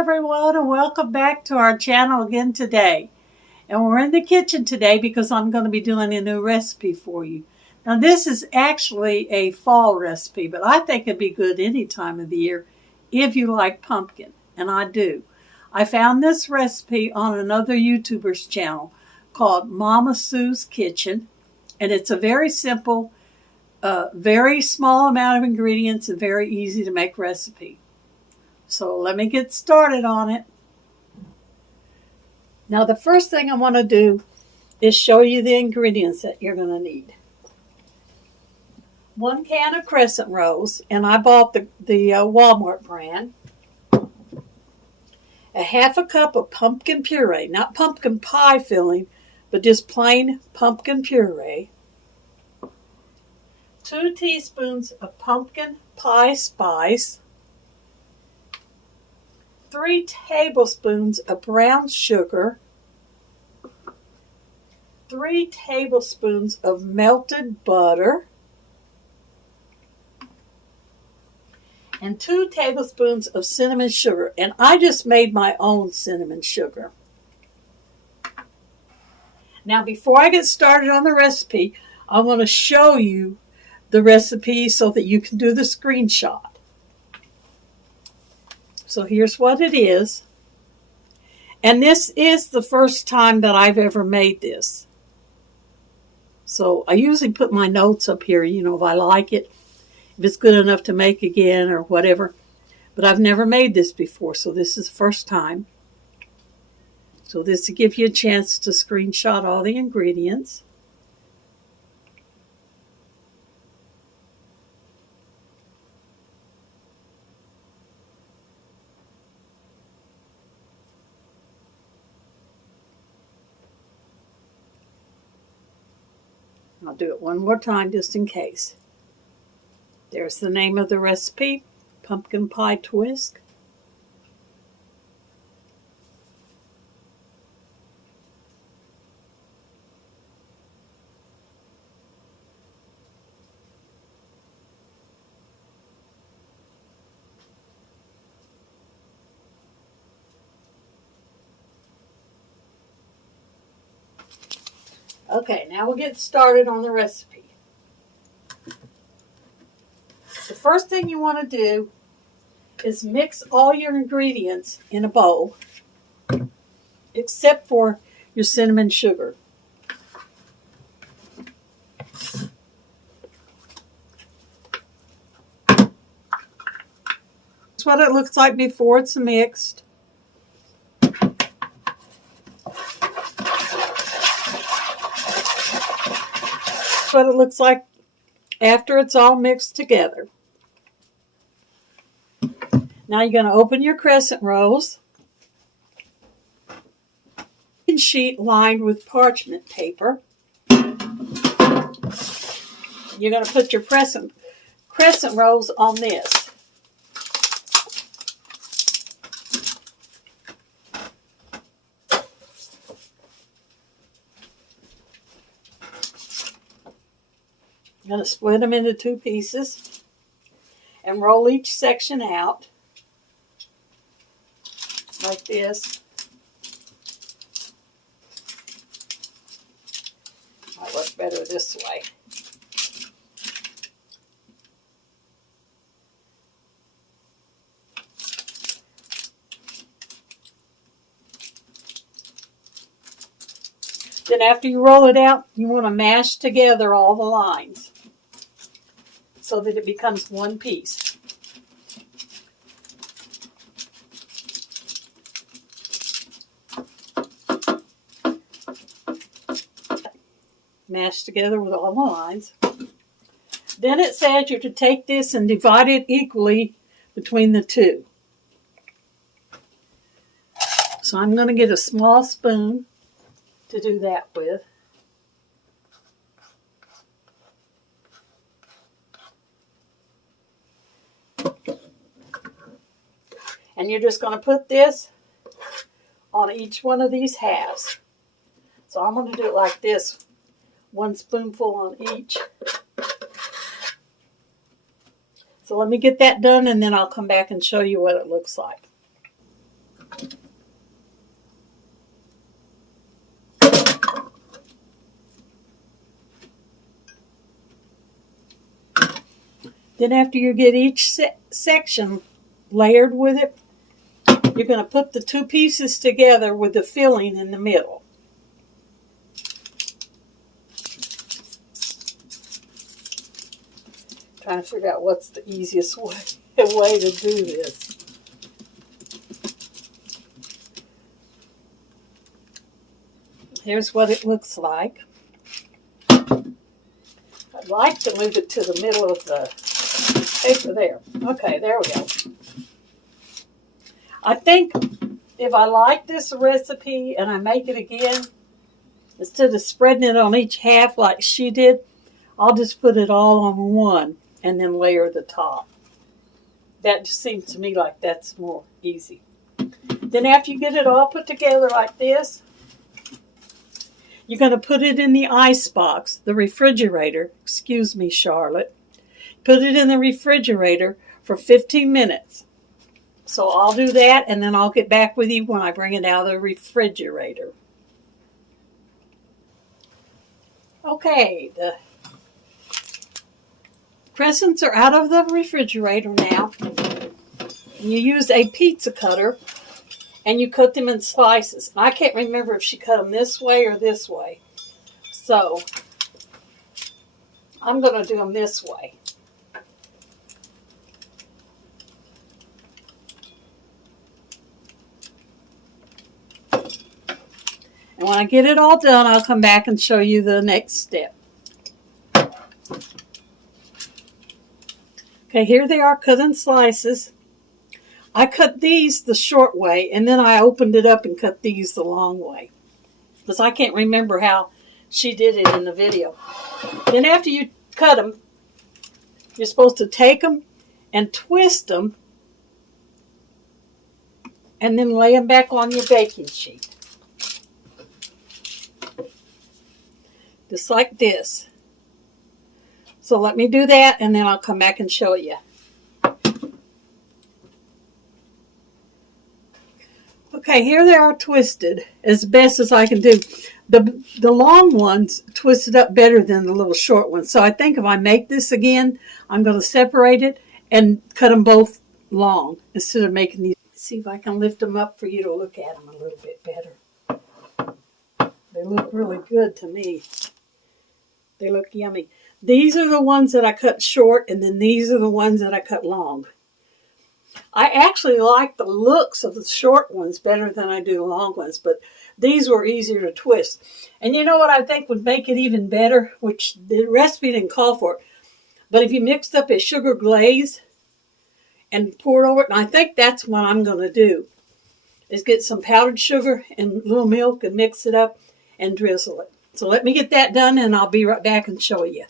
everyone, and welcome back to our channel again today. And we're in the kitchen today because I'm going to be doing a new recipe for you. Now this is actually a fall recipe, but I think it'd be good any time of the year if you like pumpkin, and I do. I found this recipe on another YouTuber's channel called Mama Sue's Kitchen, and it's a very simple, very small amount of ingredients and very easy to make recipe. So let me get started on it. Now the first thing I want to do is show you the ingredients that you're going to need. 1 can of crescent rolls, and I bought the Walmart brand. A half a cup of pumpkin puree, not pumpkin pie filling, but just plain pumpkin puree. 2 teaspoons of pumpkin pie spice. 3 tablespoons of brown sugar, 3 tablespoons of melted butter, and 2 tablespoons of cinnamon sugar. And I just made my own cinnamon sugar. Now before I get started on the recipe, I want to show you the recipe so that you can do the screenshot. So here's what it is. And this is the first time that I've ever made this. So I usually put my notes up here, if I like it, if it's good enough to make again or whatever. But I've never made this before, so this is the first time. So this will give you a chance to screenshot all the ingredients. I'll do it one more time just in case. There's the name of the recipe, Pumpkin Pie Twist. Okay, now we'll get started on the recipe. The first thing you want to do is mix all your ingredients in a bowl, except for your cinnamon sugar. That's what it looks like before it's mixed. What it looks like after it's all mixed together. Now you're going to open your crescent rolls. Sheet lined with parchment paper. You're going to put your crescent rolls on this. I'm going to split them into 2 pieces and roll each section out like this. Might look better this way. Then after you roll it out, you want to mash together all the lines so that it becomes one piece. Mash together with all the lines. Then it says you're to take this and divide it equally between the 2. So I'm going to get a small spoon to do that with. And you're just going to put this on each one of these halves. So I'm going to do it like this. 1 spoonful on each. So let me get that done and then I'll come back and show you what it looks like. Then after you get each section layered with it, you're going to put the two pieces together with the filling in the middle. Trying to figure out what's the easiest way to do this. Here's what it looks like. I'd like to move it to the middle of the paper there. Okay, there we go. I think if I like this recipe and I make it again, instead of spreading it on each half like she did, I'll just put it all on one and then layer the top. That just seems to me like that's more easy. Then after you get it all put together like this, you're going to put it in the ice box, the refrigerator. Excuse me, Charlotte. Put it in the refrigerator for 15 minutes. So I'll do that, and then I'll get back with you when I bring it out of the refrigerator. Okay, the crescents are out of the refrigerator now. You use a pizza cutter, and you cut them in slices. I can't remember if she cut them this way or this way. So I'm going to do them this way. And when I get it all done, I'll come back and show you the next step. Okay, here they are cut in slices. I cut these the short way, and then I opened it up and cut these the long way, because I can't remember how she did it in the video. Then after you cut them, you're supposed to take them and twist them, and then lay them back on your baking sheet. Just like this. So let me do that, and then I'll come back and show you. Okay, here they are twisted as best as I can do. The long ones twisted up better than the little short ones. So I think if I make this again, I'm going to separate it and cut them both long instead of making these. See if I can lift them up for you to look at them a little bit better. They look really good to me. They look yummy. These are the ones that I cut short, and then these are the ones that I cut long. I actually like the looks of the short ones better than I do the long ones, but these were easier to twist. And you know what I think would make it even better, which the recipe didn't call for it, but if you mixed up a sugar glaze and pour it over it, and I think that's what I'm going to do, is get some powdered sugar and a little milk and mix it up and drizzle it. So let me get that done, and I'll be right back and show you.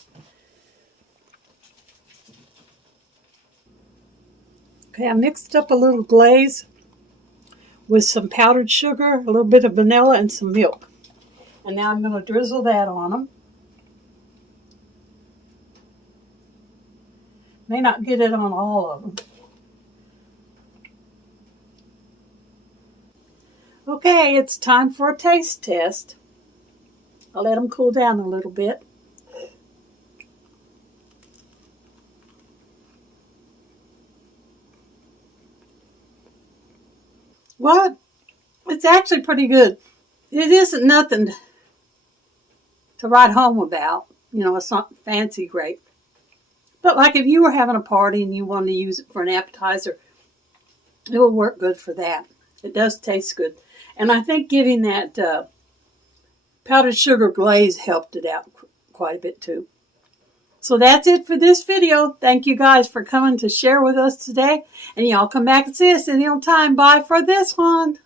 Okay, I mixed up a little glaze with some powdered sugar, a little bit of vanilla, and some milk. And now I'm going to drizzle that on them. May not get it on all of them. Okay, it's time for a taste test. I'll let them cool down a little bit. Well, it's actually pretty good. It isn't nothing to write home about. You know, it's not fancy great. But like if you were having a party and you wanted to use it for an appetizer, it will work good for that. It does taste good. And I think giving that powdered sugar glaze helped it out quite a bit too. So that's it for this video. Thank you guys for coming to share with us today. And y'all come back and see us any old time. Bye for this one.